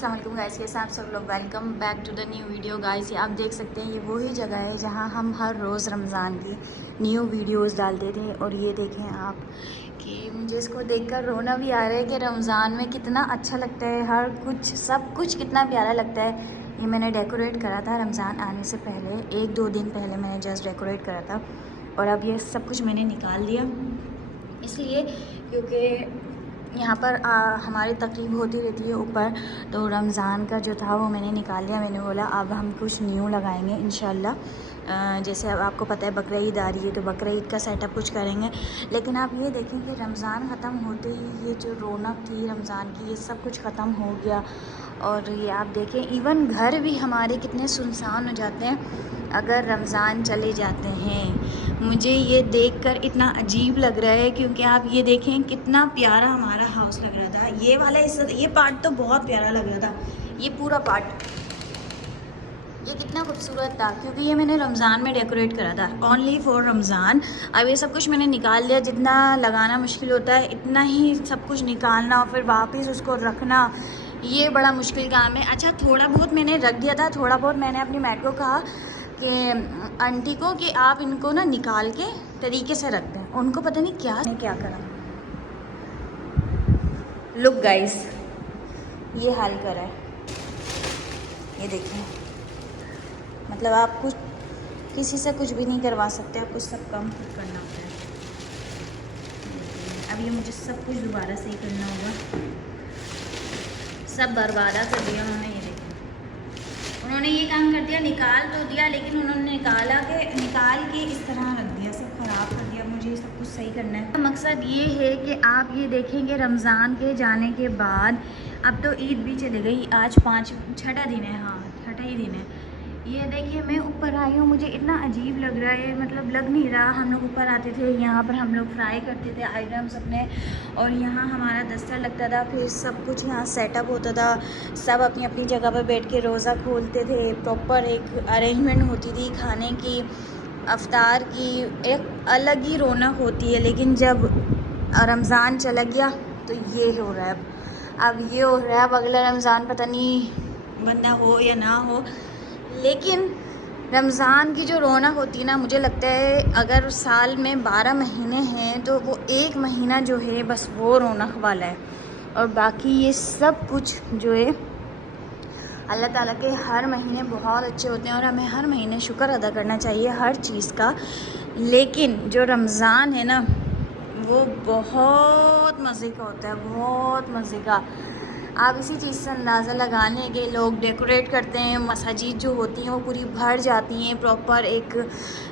अस्सलाम वालेकुम गाइस, कैसे आप सब लोग। Welcome back to the new video guys. ये आप देख सकते हैं, ये वही जगह है जहां हम हर रोज़ रमज़ान की न्यू वीडियोस डालते थे। और ये देखें आप कि मुझे इसको देखकर रोना भी आ रहा है कि रमज़ान में कितना अच्छा लगता है, हर कुछ सब कुछ कितना प्यारा लगता है। ये मैंने डेकोरेट करा था रमज़ान आने से पहले, 1-2 दिन पहले मैंने जस्ट डेकोरेट करा था। और अब ये सब कुछ मैंने निकाल दिया, इसलिए क्योंकि यहाँ पर हमारी तकरीब होती रहती है ऊपर, तो रमज़ान का जो था वो मैंने निकाल लिया। मैंने बोला अब हम कुछ न्यू लगाएंगे इंशाल्लाह। जैसे अब आपको पता है बकरा ईद आ रही है, तो बकरा ईद का सेटअप कुछ करेंगे। लेकिन आप ये देखें कि रमज़ान ख़त्म होते ही ये जो रौनक थी रमज़ान की, ये सब कुछ ख़त्म हो गया। और ये आप देखें, इवन घर भी हमारे कितने सुनसान हो जाते हैं अगर रमज़ान चले जाते हैं। मुझे ये देखकर इतना अजीब लग रहा है, क्योंकि आप ये देखें कितना प्यारा हमारा हाउस लग रहा था। ये वाला हिस्सा, ये पार्ट तो बहुत प्यारा लग रहा था, ये पूरा पार्ट ये कितना खूबसूरत था, क्योंकि ये मैंने रमज़ान में डेकोरेट करा था, ओनली फॉर रमज़ान। अब ये सब कुछ मैंने निकाल लिया। जितना लगाना मुश्किल होता है इतना ही सब कुछ निकालना और फिर वापस उसको रखना, ये बड़ा मुश्किल काम है। अच्छा, थोड़ा बहुत मैंने रख दिया था, थोड़ा बहुत मैंने अपनी मैट को कहा कि आंटी को कि आप इनको ना निकाल के तरीके से रख दें। उनको पता नहीं क्या करा। लुक गाइस, ये हाल करा है, ये देखिए। मतलब आप कुछ किसी से कुछ भी नहीं करवा सकते, आपको सब काम खुद करना होता है। अब ये मुझे सब कुछ दोबारा से ही करना होगा, सब बर्बादा कर दिया उन्होंने। ये देखिए, उन्होंने ये काम कर दिया, निकाल तो दिया, लेकिन उन्होंने निकाल के इस तरह रख दिया, सब ख़राब कर दिया। मुझे सब कुछ सही करना है। मकसद ये है कि आप ये देखेंगे रमज़ान के जाने के बाद, अब तो ईद भी चली गई, आज छठा दिन है। हाँ, छठा ही दिन है। ये देखिए, मैं ऊपर आई हूँ, मुझे इतना अजीब लग रहा है, मतलब लग नहीं रहा। हम लोग ऊपर आते थे, यहाँ पर हम लोग फ्राई करते थे आइटम्स अपने, और यहाँ हमारा दस्तर लगता था, फिर सब कुछ यहाँ सेटअप होता था, सब अपनी अपनी जगह पर बैठ के रोज़ा खोलते थे। प्रॉपर एक अरेंजमेंट होती थी खाने की, अफ्तार की, एक अलग ही रौनक होती है। लेकिन जब रमज़ान चला गया तो ये हो रहा है, अब ये हो रहा है। अब अगला रमज़ान पता नहीं बंदा हो या ना हो, लेकिन रमज़ान की जो रौनक होती है ना, मुझे लगता है अगर साल में 12 महीने हैं तो वो एक महीना जो है बस वो रौनक वाला है, और बाकी ये सब कुछ जो है अल्लाह ताला के हर महीने बहुत अच्छे होते हैं, और हमें हर महीने शुक्र अदा करना चाहिए हर चीज़ का। लेकिन जो रमज़ान है ना, वो बहुत मज़े का होता है, बहुत मज़े का। आप इसी चीज़ से अंदाज़ा लगा लें कि लोग डेकोरेट करते हैं, मसाजिद जो होती हैं वो पूरी भर जाती हैं, प्रॉपर एक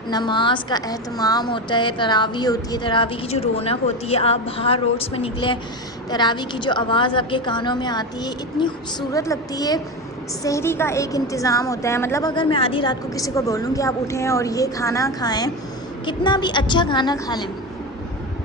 नमाज का एहतमाम होता है, तरावी होती है, तरावी की जो रौनक होती है। आप बाहर रोड्स में निकले, तरावी की जो आवाज़ आपके कानों में आती है, इतनी खूबसूरत लगती है। सहरी का एक इंतज़ाम होता है, मतलब अगर मैं आधी रात को किसी को बोलूँ कि आप उठें और ये खाना खाएँ, कितना भी अच्छा खाना खा लें,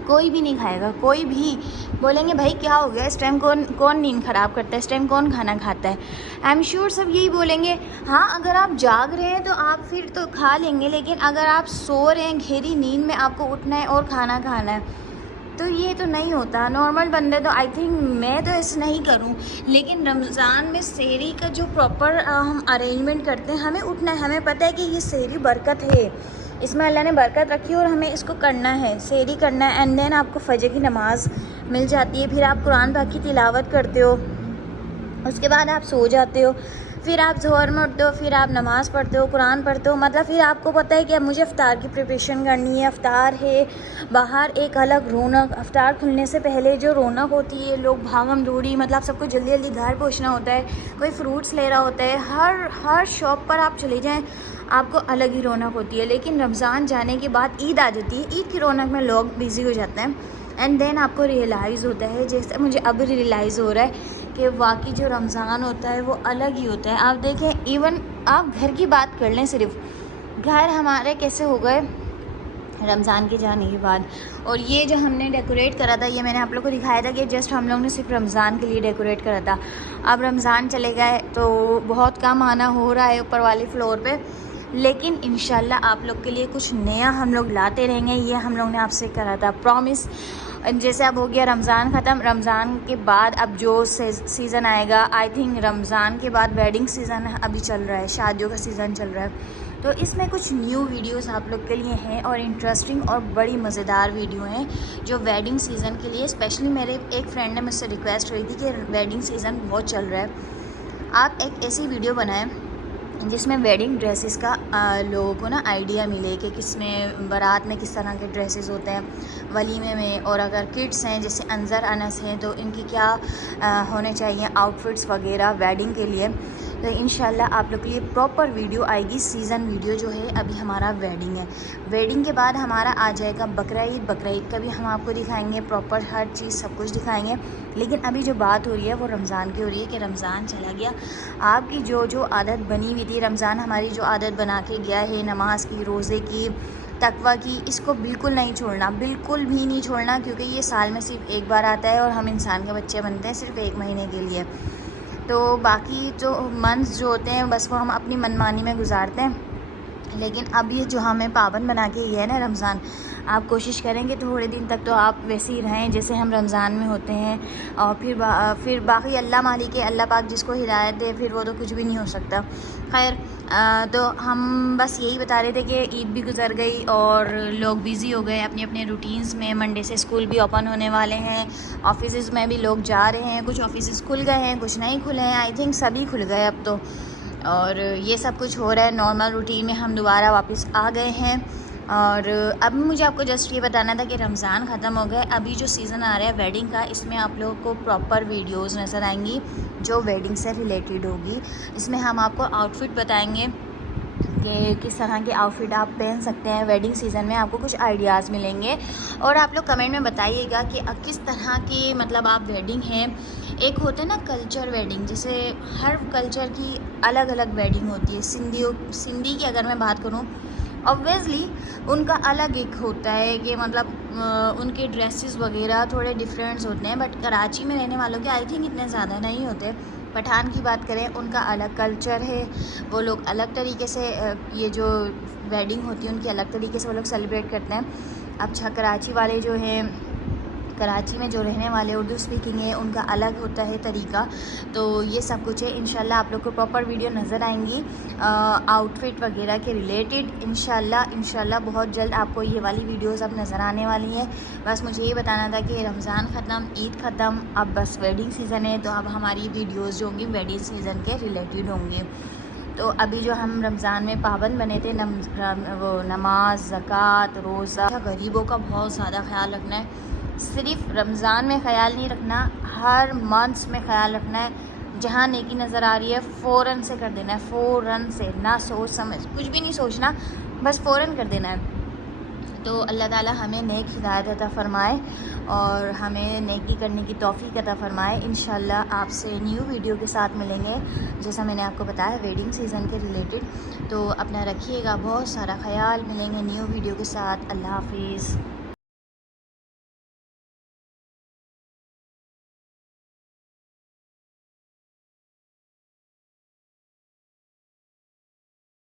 कोई भी नहीं खाएगा। कोई भी बोलेंगे भाई क्या हो गया, इस टाइम कौन नींद ख़राब करता है, इस टाइम कौन खाना खाता है। आई एम श्योर सब यही बोलेंगे। हाँ, अगर आप जाग रहे हैं तो आप फिर तो खा लेंगे, लेकिन अगर आप सो रहे हैं गहरी नींद में, आपको उठना है और खाना खाना है, तो ये तो नहीं होता। नॉर्मल बंदे तो आई थिंक, मैं तो ऐसे नहीं करूं, लेकिन रमज़ान में सहरी का जो प्रॉपर हम अरेंजमेंट करते हैं, हमें उठना है, हमें पता है कि ये सहरी बरकत है, इसमें अल्लाह ने बरकत रखी है और हमें इसको करना है, सहरी करना है। एंड देन आपको फजर की नमाज़ मिल जाती है, फिर आप कुरान पाक की तिलावत करते हो, उसके बाद आप सो जाते हो, फिर आप ज़ोहर में उठते हो, फिर आप नमाज़ पढ़ते हो, कुरान पढ़ते हो। मतलब फिर आपको पता है कि अब मुझे अफ्तार की प्रिपरेशन करनी है। अफ्तार है, बाहर एक अलग रौनक, अफ्तार खुलने से पहले जो रौनक होती है, लोग भागम दौड़ी, मतलब सबको जल्दी जल्दी घर पहुंचना होता है, कोई फ्रूट्स ले रहा होता है, हर शॉप पर आप चले जाएँ, आपको अलग ही रौनक होती है। लेकिन रमज़ान जाने के बाद ईद आ जाती है, ईद की रौनक में लोग बिज़ी हो जाते हैं, एंड देन आपको रियलाइज़ होता है, जैसे मुझे अब रियलाइज़ हो रहा है कि वाकई जो रमज़ान होता है वो अलग ही होता है। आप देखें, इवन आप घर की बात कर लें, सिर्फ घर हमारे कैसे हो गए रमज़ान के जाने के बाद। और ये जो हमने डेकोरेट करा था, ये मैंने आप लोग को दिखाया था कि जस्ट हम लोग ने सिर्फ रमज़ान के लिए डेकोरेट करा था। अब रमज़ान चले गए तो बहुत कम आना हो रहा है ऊपर वाले फ्लोर पे, लेकिन इंशाल्लाह आप लोग के लिए कुछ नया हम लोग लाते रहेंगे। ये हम लोग ने आपसे करा था प्रॉमिस। जैसे अब हो गया रमज़ान ख़त्म, रमज़ान के बाद अब जो सीज़न आएगा, आई थिंक रमज़ान के बाद वेडिंग सीज़न अभी चल रहा है, शादियों का सीज़न चल रहा है। तो इसमें कुछ न्यू वीडियोस आप लोग के लिए हैं और इंटरेस्टिंग और बड़ी मज़ेदार वीडियो हैं जो वेडिंग सीज़न के लिए। स्पेशली मेरे एक फ्रेंड ने मुझसे रिक्वेस्ट करी थी कि वेडिंग सीज़न बहुत चल रहा है, आप एक ऐसी वीडियो बनाएं जिसमें वेडिंग ड्रेसेस का लोगों को ना आइडिया मिले कि किसमें बारात में किस तरह के ड्रेसेस होते हैं, वलीमे में, और अगर किड्स हैं जैसे अंजर अनस हैं तो इनकी क्या होने चाहिए आउटफिट्स वगैरह वेडिंग के लिए। तो इंशाल्लाह आप लोग के लिए प्रॉपर वीडियो आएगी। सीज़न वीडियो जो है अभी हमारा वेडिंग है, वेडिंग के बाद हमारा आ जाएगा बकरा ईद। बकरा ईद का भी हम आपको दिखाएंगे, प्रॉपर हर चीज़ सब कुछ दिखाएंगे। लेकिन अभी जो बात हो रही है वो रमज़ान की हो रही है कि रमज़ान चला गया, आपकी जो जो आदत बनी हुई थी, रमज़ान हमारी जो आदत बना के गया है नमाज की, रोज़े की, तकवा की, इसको बिल्कुल नहीं छोड़ना, बिल्कुल भी नहीं छोड़ना, क्योंकि ये साल में सिर्फ एक बार आता है और हम इंसान के बच्चे बनते हैं सिर्फ 1 महीने के लिए। तो बाकी जो मंथ्स जो होते हैं बस वो हम अपनी मनमानी में गुजारते हैं। लेकिन अब ये जो हमें पाबंद बना के ये है ना रमज़ान, आप कोशिश करेंगे थोड़े दिन तक तो आप वैसे ही रहें जैसे हम रमज़ान में होते हैं। और फिर बाकी अल्लाह मालिक है, अल्लाह पाक जिसको हिदायत दे फिर वो तो कुछ भी नहीं हो सकता। खैर तो हम बस यही बता रहे थे कि ईद भी गुजर गई और लोग बिज़ी हो गए अपने अपने रूटीन्स में। मंडे से स्कूल भी ओपन होने वाले हैं, ऑफिस में भी लोग जा रहे हैं, कुछ ऑफिस खुल गए हैं, कुछ नहीं खुले हैं, आई थिंक सभी खुल गए अब तो। और ये सब कुछ हो रहा है, नॉर्मल रूटीन में हम दोबारा वापस आ गए हैं। और अब मुझे आपको जस्ट ये बताना था कि रमज़ान ख़त्म हो गए, अभी जो सीज़न आ रहा है वेडिंग का, इसमें आप लोगों को प्रॉपर वीडियोस नज़र आएंगी जो वेडिंग से रिलेटेड होगी। इसमें हम आपको आउटफिट बताएंगे कि किस तरह के आउटफिट आप पहन सकते हैं वेडिंग सीज़न में, आपको कुछ आइडियाज़ मिलेंगे। और आप लोग कमेंट में बताइएगा कि किस तरह की मतलब आप वेडिंग हैं। एक होता है ना कल्चर वेडिंग, जैसे हर कल्चर की अलग अलग वेडिंग होती है। सिंधी की अगर मैं बात करूँ, ऑब्वियसली उनका अलग एक होता है कि मतलब उनके ड्रेसेस वगैरह थोड़े डिफरेंट्स होते हैं, बट कराची में रहने वालों के आई थिंक इतने ज़्यादा नहीं होते। पठान की बात करें, उनका अलग कल्चर है, वो लोग अलग तरीके से ये जो वेडिंग होती है उनकी अलग तरीके से वो लोग सेलिब्रेट करते हैं। अच्छा कराची वाले जो हैं, कराची में जो रहने वाले उर्दू स्पीकिंग है, उनका अलग होता है तरीका। तो ये सब कुछ है, इंशाल्लाह आप लोग को प्रॉपर वीडियो नज़र आएंगी आउटफिट वगैरह के रिलेटेड। इंशाल्लाह बहुत जल्द आपको ये वाली वीडियोस अब नज़र आने वाली हैं। बस मुझे ये बताना था कि रमज़ान ख़त्म, ईद ख़त्म, अब बस वेडिंग सीज़न है, तो अब हमारी वीडियोज़ जो होंगी वेडिंग सीज़न के रिलेटेड होंगे। तो अभी जो हम रमज़ान में पाबंद बने थे, वो नमाज, ज़कात, रोज़ा, गरीबों का बहुत ज़्यादा ख्याल रखना है। सिर्फ रमज़ान में ख़याल नहीं रखना, हर मंथ्स में ख़याल रखना है। जहाँ नेकी नज़र आ रही है फ़ौरन से कर देना है, फ़ौरन से, ना सोच समझ कुछ भी नहीं सोचना, बस फ़ौरन कर देना है। तो अल्लाह ताला हमें नेक हिदायत अता फ़रमाए और हमें नेकी करने की तौफ़ीक अता फ़रमाए। इंशाल्लाह आपसे न्यू वीडियो के साथ मिलेंगे, जैसा मैंने आपको बताया वेडिंग सीज़न के रिलेटेड। तो अपना रखिएगा बहुत सारा ख्याल, मिलेंगे न्यू वीडियो के साथ। अल्लाह हाफिज़।